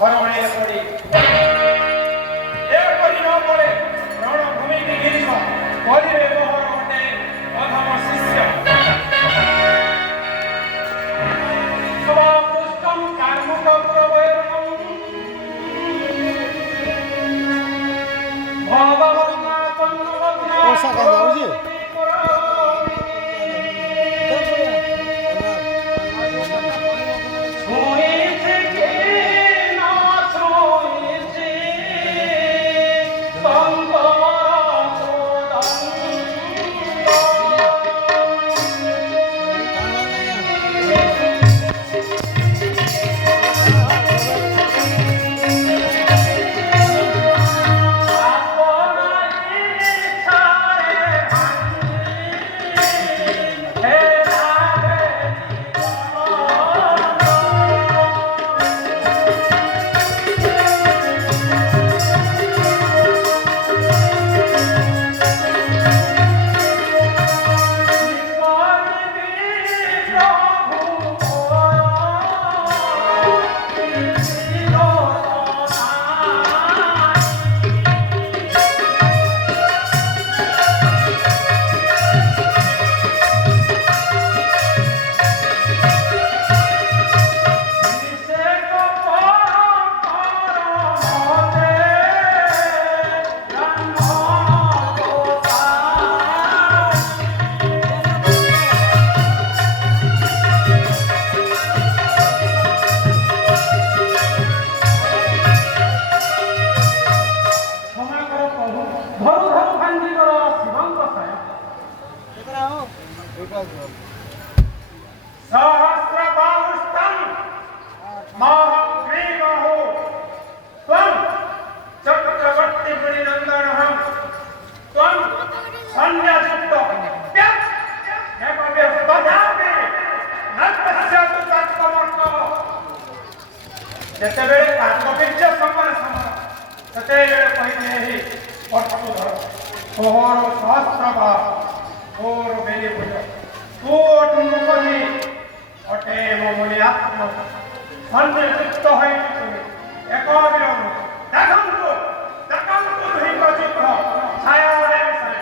ঘরে सहस्रबाहुस्तं महाग्रीवहो त्वं चक्रवर्ती मुनिनन्दनः त्वं सन्न्यासितो व्यक्त्यपव्यस्तधामे नत्पश्यतु तत्त्वमर्कः ଯେତେବେଳେ ଆତ୍ମବୀର୍ଯ୍ୟ ସମର ସେତେବେଳେ କହିଲେ ଏହି ଅର୍ଥଧର ତୋର ସହସ୍ରବା ତୋର ବେଲି ଭୁଜ ତୁ ଅଟୁକଲି ଅଟେ ମୋ ମଣି ଆତ୍ମ ସନ୍ନିଯୁକ୍ତ ହୋଇଛୁ ଏକ ବିଳମ୍ବ ଦେଖନ୍ତୁ ଦେଖନ୍ତୁ ଦୁହିଁଙ୍କ ଚିତ୍ର ଛାୟାରେ ମିଶାଏ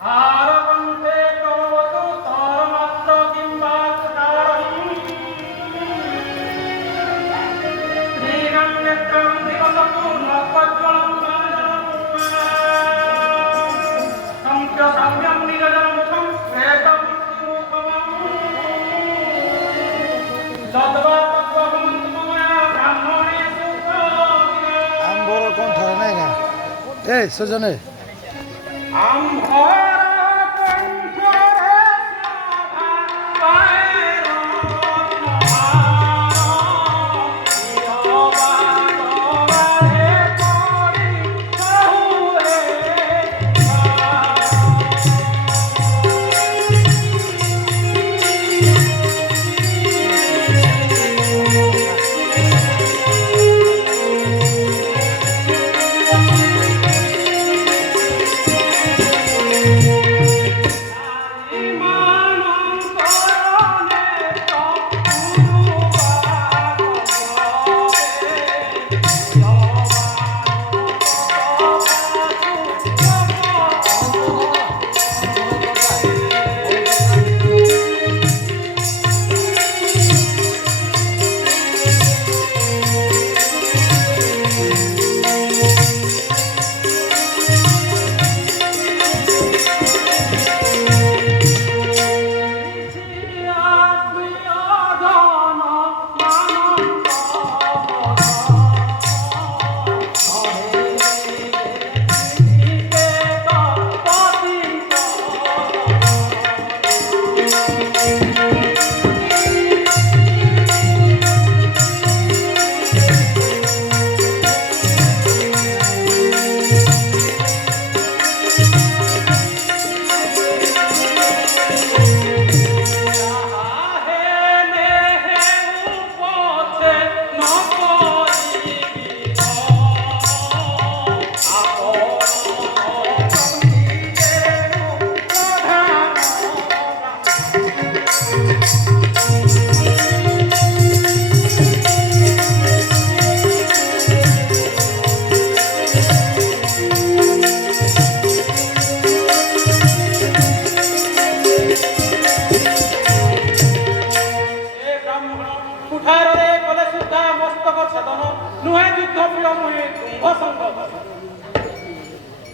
ଆରବନ୍ତେ ପ୍ରଭବତୁ ତର ମାତ୍ର କିମ୍ବା କୁଟାରହି ଶ୍ରୀରଣ୍ୟତ୍ରଂ ଦିବସତୁ ନକଜ୍ୱଳଂ ସଂଖ୍ୟସାମ୍ୟଂ ନିରଜନମୁଖଂ ପ୍ରେତମୃତ୍ୟୁମୁଖମଂ ଯଦ୍ବା ତଦ୍ଭବନ୍ତୁମୟା ବ୍ରାହ୍ମଣେଷୁ ଆମ୍ବର କଣ୍ଠ ନାଇଁ ନା ଏ ସୁଜନେ আম্ভর কণ্ঠরে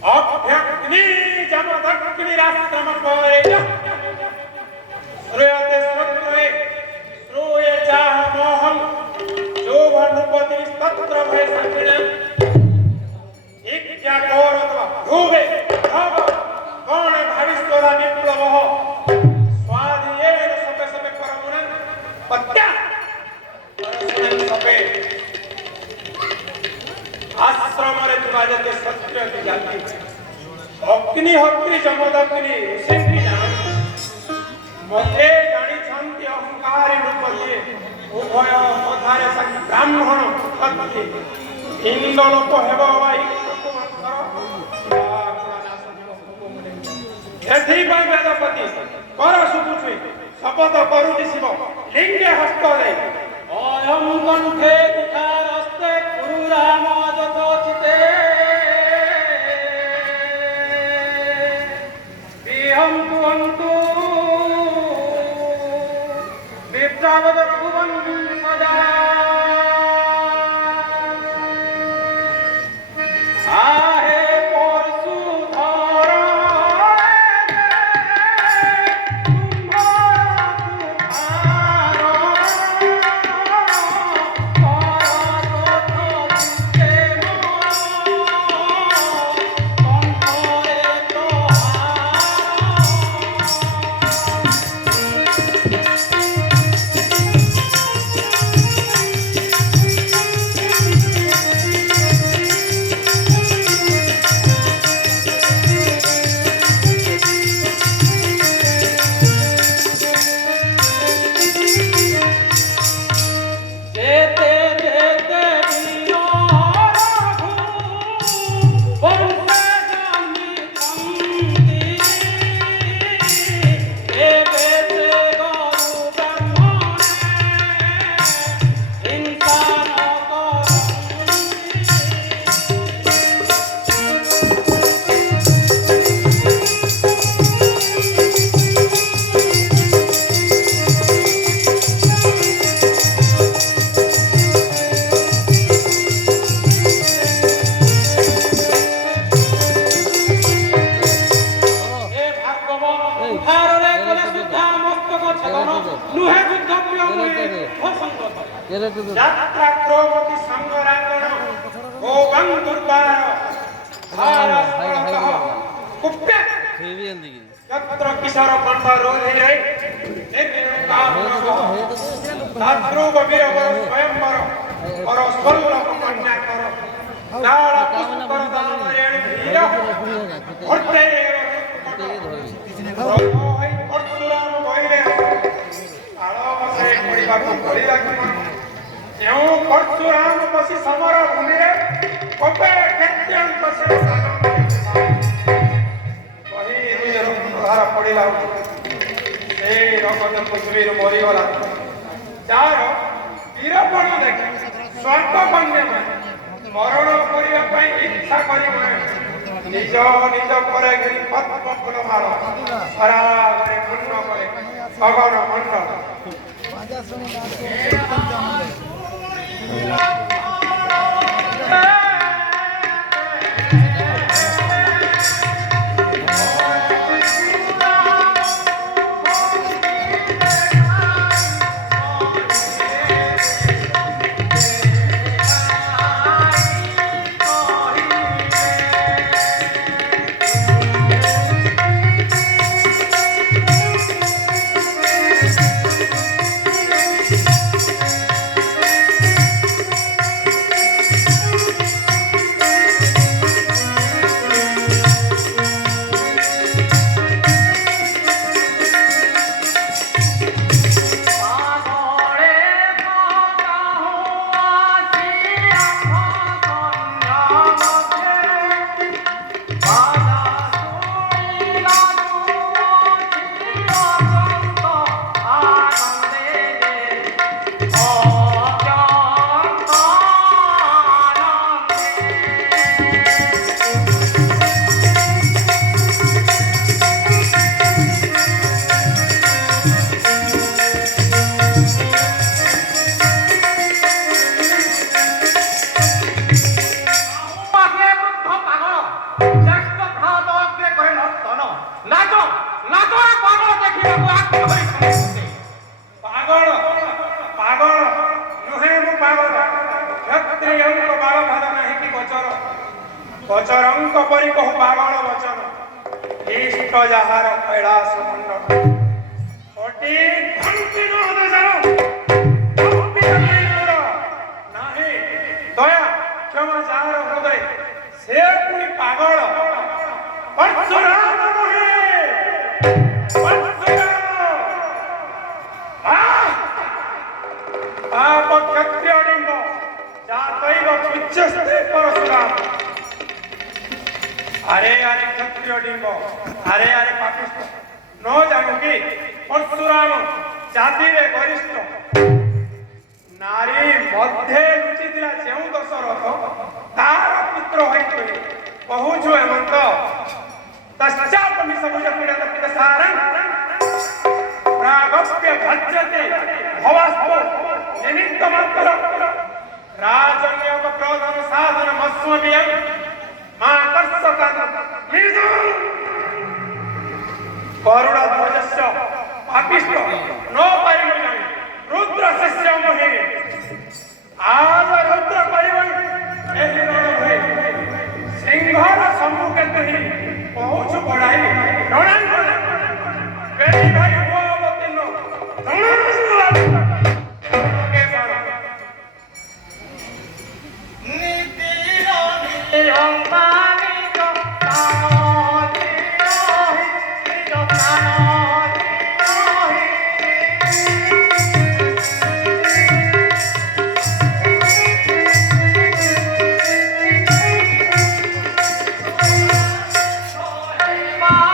অভ্যগ্নি জমদগ্নি রাষ্ট্রম করে শ্রুয়তে শ্রুত্রে শ্রুয়ে চাহ মোহন যৌবনুপতি স্তত্র ভয় সঙ্গিণ ইজ্ঞা কৌরত্ব ধ্রুবে ধব কোণ ভাবিস্তোলা বিপ্লব স্বাধীয়েন সপে সপে পরমুনন পত্যা পরশুনন সপে আশ্রমরে ଥିବା ଯେତେ ସତ୍ୟ ଜାତି ଅଗ୍ନିହୋତ୍ରୀ ଯମଦଗ୍ନି ଋଷିଙ୍କି ଜାଣନ୍ତି ମତେ ଜାଣିଛନ୍ତି ଅହଙ୍କାରୀ ରୂପ ଯିଏ ଉଭୟ କଥାରେ ବ୍ରାହ୍ମଣ କ୍ଷତ୍ରିୟ ଇନ୍ଦ୍ରଲୋକ ହେବ ବା ଏଥିପାଇଁ ବେଦପତି କର ଶୁଭୁଛି ଶପଥ କରୁଛି ଶିବ ଲିଙ୍ଗେ ହସ୍ତ ଦେଇ ଅୟଂ କଣ୍ଠେ ତୁଷାରସ୍ତେ କୁରୁ ରାମ ଯଥୋଚିତେ ବିହନ୍ତୁ ହନ୍ତୁ ବିପ୍ରବଦ ଭୁବନ ସଦା आहे परशुधर ଉଦ୍ଧାରରେ କଲେ ସୁଦ୍ଧା ମସ୍ତକ ଛେଦନ ନୁହେଁ ଯୁଦ୍ଧ ପ୍ରିୟ ନୁହେଁ ଭସଙ୍ଗ ଯାତ୍ରା କ୍ରୋମତି ସଂଗରାଙ୍ଗଣ ଗୋବଂ ଦୁର୍ବାର ଭାରତଃ କୁପ୍ୟ ଯତ୍ର କିଶୋର କଣ୍ଠ ରୋଧିରେ ଧାତୃବ ବୀର ସ୍ୱୟଂବର କର ସ୍ୱଲ୍ଲଭ କନ୍ୟା କର ଦାଳ ପୁଷ୍କର ଦାନ ରେଣୁ ଧୀର ଭର୍ତ୍ତେ ପରଶୁରାମ କହିଲେ ତାଳ ବସରେ ପଡ଼ିବାକୁ ପଡ଼ିଲା କି ଯେଉଁ ପରଶୁରାମ ବସି ସମର ଭୂମିରେ କବେ କ୍ଷତ୍ରିୟଙ୍କ ସେ କହି ନିଜର ପ୍ରହାର ପଡ଼ିଲା ସେ ରଗତ ପୃଥିବୀରୁ ମରିଗଲା ଯାହାର ବୀରପଣ ଦେଖି ସ୍ୱର୍ଗ କନ୍ୟାମାନେ ମରଣ କରିବା ପାଇଁ ଇଚ୍ଛା କରିବେ ନିଜ ନିଜ ପରେ ଗିରି ପଦ୍ମ ଫୁଲମାଳ ସରାବରେ ମଣ୍ଡ କରେ ଗଗନ ମଣ୍ଡ ବଚରଙ୍କ ପରି କହୁ ପାଗଳ ବଚନ ଇଷ୍ଟ ଯାହାର କୈଳାସ ମଣ୍ଡଳ କୋଟି ଘଣ୍ଟି ନାହିଁ ଦୟା କ୍ଷମା ଯାହାର ହୃଦୟ ସେ ପୁଣି ପାଗଳ ପରଶୁରାମ ନୁହେଁ ପାପ କ୍ଷତ୍ରିୟ ଡିମ୍ବ ଜାତୈବ ପୂଜ୍ୟସ୍ତେ ପରଶୁରାମ আরে আরে ক্ষত্রিয় ডিম্ব আরে আরে পাপিষ্ঠ ন জানো কি পরশুরাম জাতিরে গরিষ্ঠ নারী মধ্যে লুচিলা যেউ দশরথ তার পুত্র হইতে কহুছু হেমন্ত তশ্চাৎ মিশভুজ পীড়িত পিত সারং প্রাগপ্য ভজ্যতে ভবাস্ত নিমিত্ত মাত্র রাজন্যক প্রধান সাধন মস্মবিয়ং କରୁଣା ଧ୍ୱଜସ୍ୟ ପାପିଷ୍ଟ ନ ପାରିବ ନାହିଁ ରୁଦ୍ର ଶିଷ୍ୟ ମୋହି ଆଜ ରୁଦ୍ର କରିବନି ଏହି ରଣଭୂମି ସିଂହର ସମ୍ମୁଖେ ତୁହି ପହୁଛୁ ବଢ଼ାଇ ରଣାଙ୍ଗନ ବେଟି ଭାଇ ହୁଅ ଅବତୀର୍ଣ୍ଣ Bye.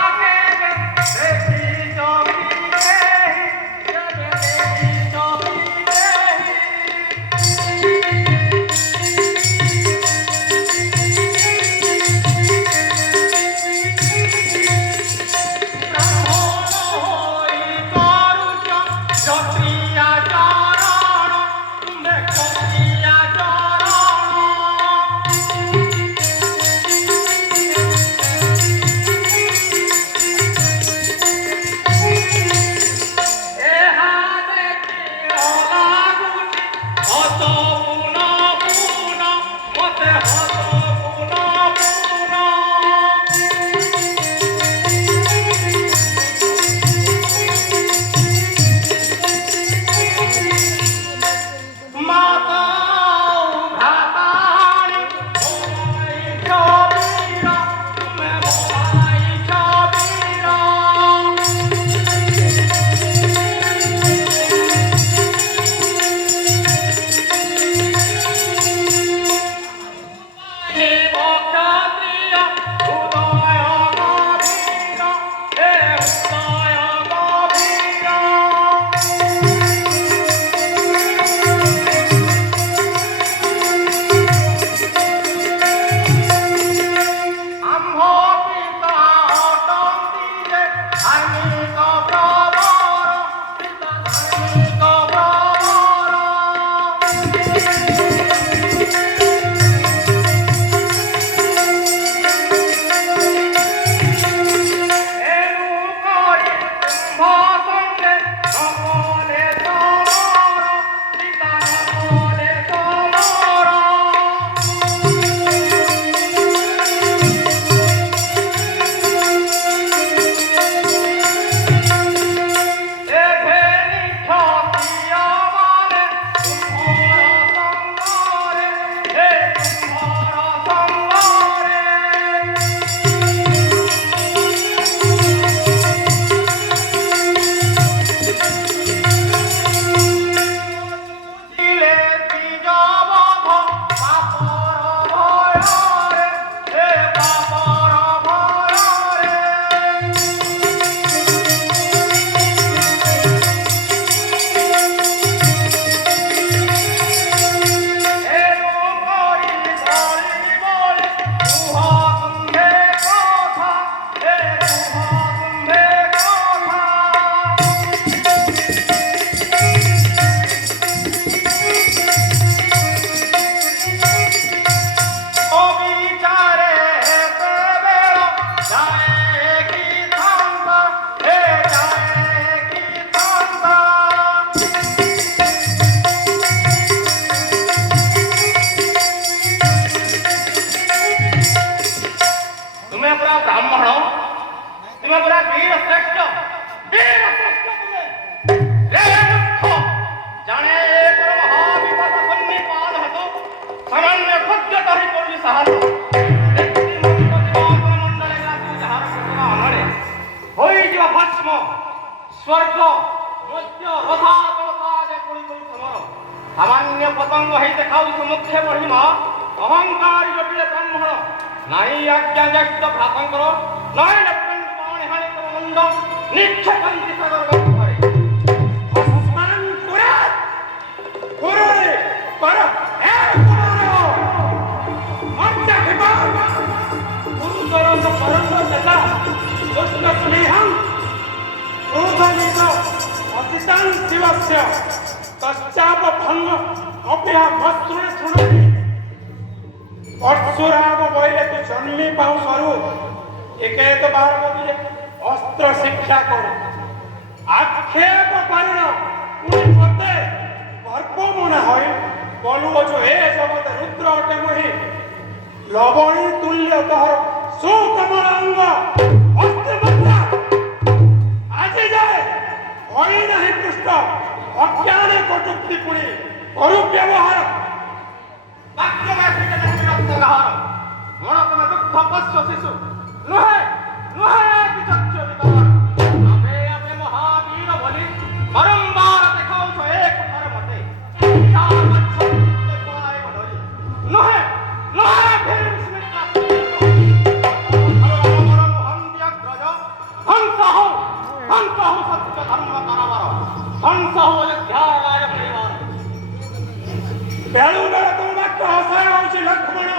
ହେଇଯିବ ଭସ୍ମ ସ୍ୱର୍ଗ ମତ୍ୟ ରଥାତଳକାରେ ପଡ଼ିବ ତମର ସାମାନ୍ୟ ପତଙ୍ଗ ହେଇ ଦେଖାଉଛି ମୁଖ୍ୟ ମହିମା ଅହଙ୍କାରୀ ଗୋଟିଏ ବ୍ରାହ୍ମଣ ନାହିଁ ଆଜ୍ଞା ଜ୍ୟେଷ୍ଠ ଭ୍ରାତଙ୍କର ନାହିଁ ଲେଫ୍ଟନାଣ୍ଟ ପାଣିହାଳି ତମ ମୁଣ୍ଡ ନିକ୍ଷେପନ୍ତି ସାଗର ଗର୍ଭରେ ଅସମ୍ମାନ କର କୁରୁରେ କର ଏ କୁରୁର ମର୍ତ୍ତା ହେବା ଗୁରୁତର ପରମ ଦେଲା ଦୁଷ୍ଟ ସ୍ନେହଂ କ୍ରୋଧନିତ ଅସିତାଂ ଶିବସ୍ୟ ତଶ୍ଚାପ ଭଙ୍ଗ ଅପେକ୍ଷା ମସ୍ତୁରେ ଶୁଣନ୍ତି परशुराम बोले तू जन्मी पाऊ स्वरूप एक बार मत अस्त्र शिक्षा कर आक्षेप कारण पुणी मते भर्प मना होई बोलू जो ए जगत रुद्र अटे मुहि लवणी तुल्य तोहर सुकमल अंग अस्त्रमत्ता आज जाए होई नहीं पुष्ट अज्ञाने कटुक्ति पुणी करू व्यवहार ବାକ୍ୟବାଚୀ ରକ୍ତଗାର ମଣ ତମେ ଦୁଃଖ ପଶ୍ୟ ଶିଶୁ ନୁହେଁ ନୁହେଁ ବିଚକ୍ଷ ବିକାର ଆମେ ଆମେ ମହାବୀର ବୋଲି ବାରମ୍ବାର ଦେଖାଉଛ ଏକ ଥର ମତେ ନୁହେଁ ନୁହେଁ ଭୀମ ସ୍ମିତା ହଂସ ହଉ ସତ୍ୟ ଧର୍ମ କାରବାର ହଂସ ହଉ ଅଯୋଧ୍ୟା ରାଜ ପରିବାର बेलू बेल तुम वक्त हसाय होची लक्ष्मण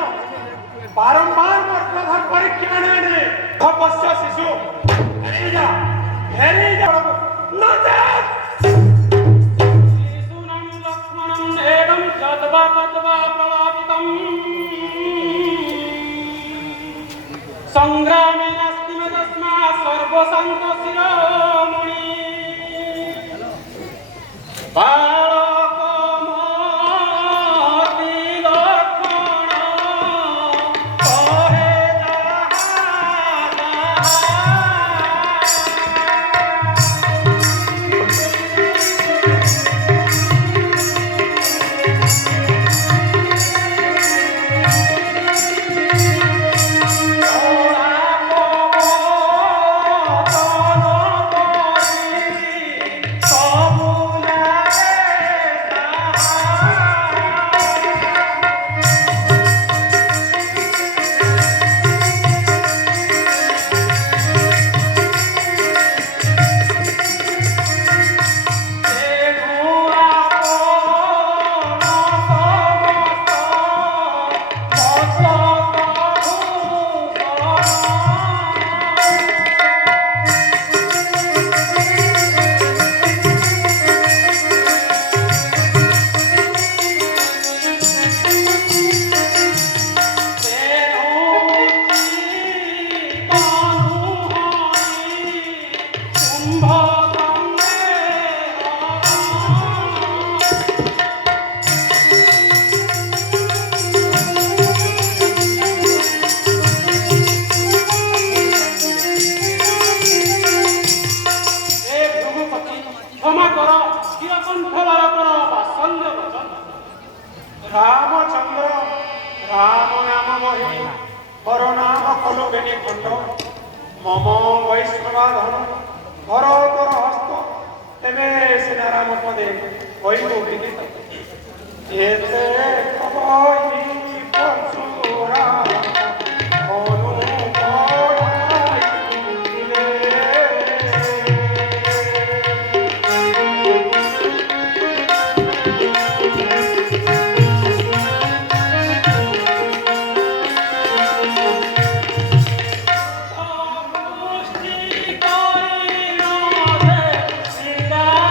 बारंबार मर्तधर परीक्षा ने तपस्या शिशु हेरी जा न जा शिशुनं लक्ष्मणं एवं जद्वा तद्वा प्रलापितं संग्रामे नास्ति मे तस्मात् सर्वशान्त शिरोमणि रामचंद्र राम नाम मही हर नाम खलु बेनी खंड मम वैष्णवाधन हर तोर हस्त तेरे सिना राम पदे होइबो विदित एते कबई परशुराम अनु Shriram.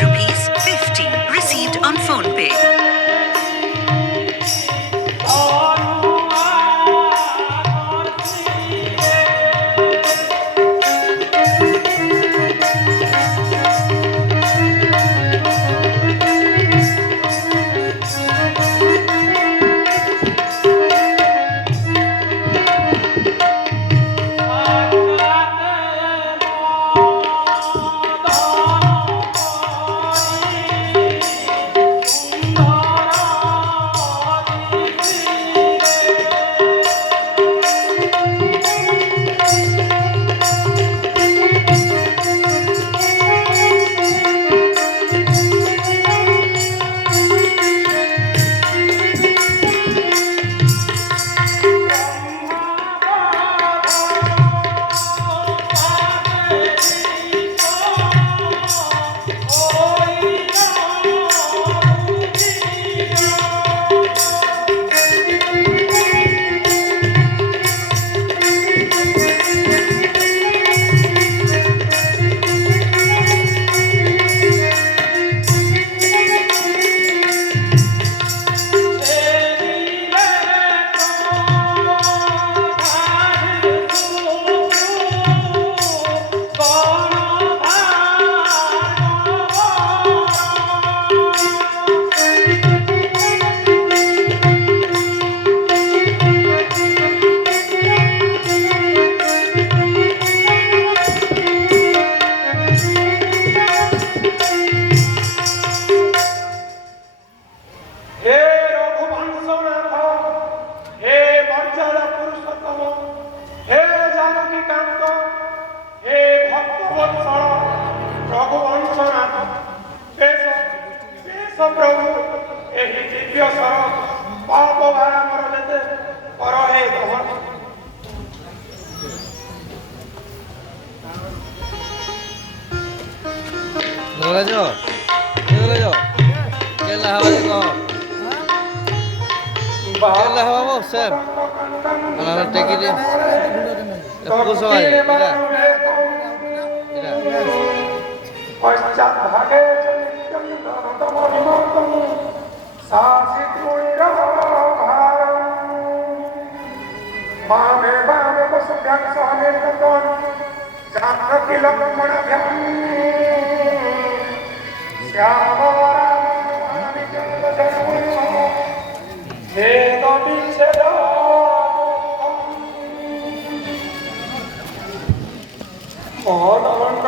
Rupees 50 received on PhonePe. হে রঘুবংশনাথ, হে মর্যাদা পুরুষোত্তম, হে জানকী কান্ত, হে ভক্তবৎসল রঘুবংশনাথ, বেশ বেশ প্রভু ଏହି ଦିବ୍ୟ ସ୍ୱର ପାପ ଭାର ମୋର ଯେତେ କର ହେ ଦହନ। রাজ রাজ কেলা হাওয়া দেখো কেলা হাওয়া বো স্যার আলাদা টেকি দে পুষ হয় এটা এটা পশ্চাৎ ভাগে নিত্যম ধনতম বিমর্তম শাসিত মুনিরো ভারম মামে বামে বসুভ্যাং সহনে ততন জানকী লক্ষ্মণাভ্যাং শ্যাম রাম নিত্যানন্দ জনমূলম ছেদ বিচ্ছেদ মদণ্ড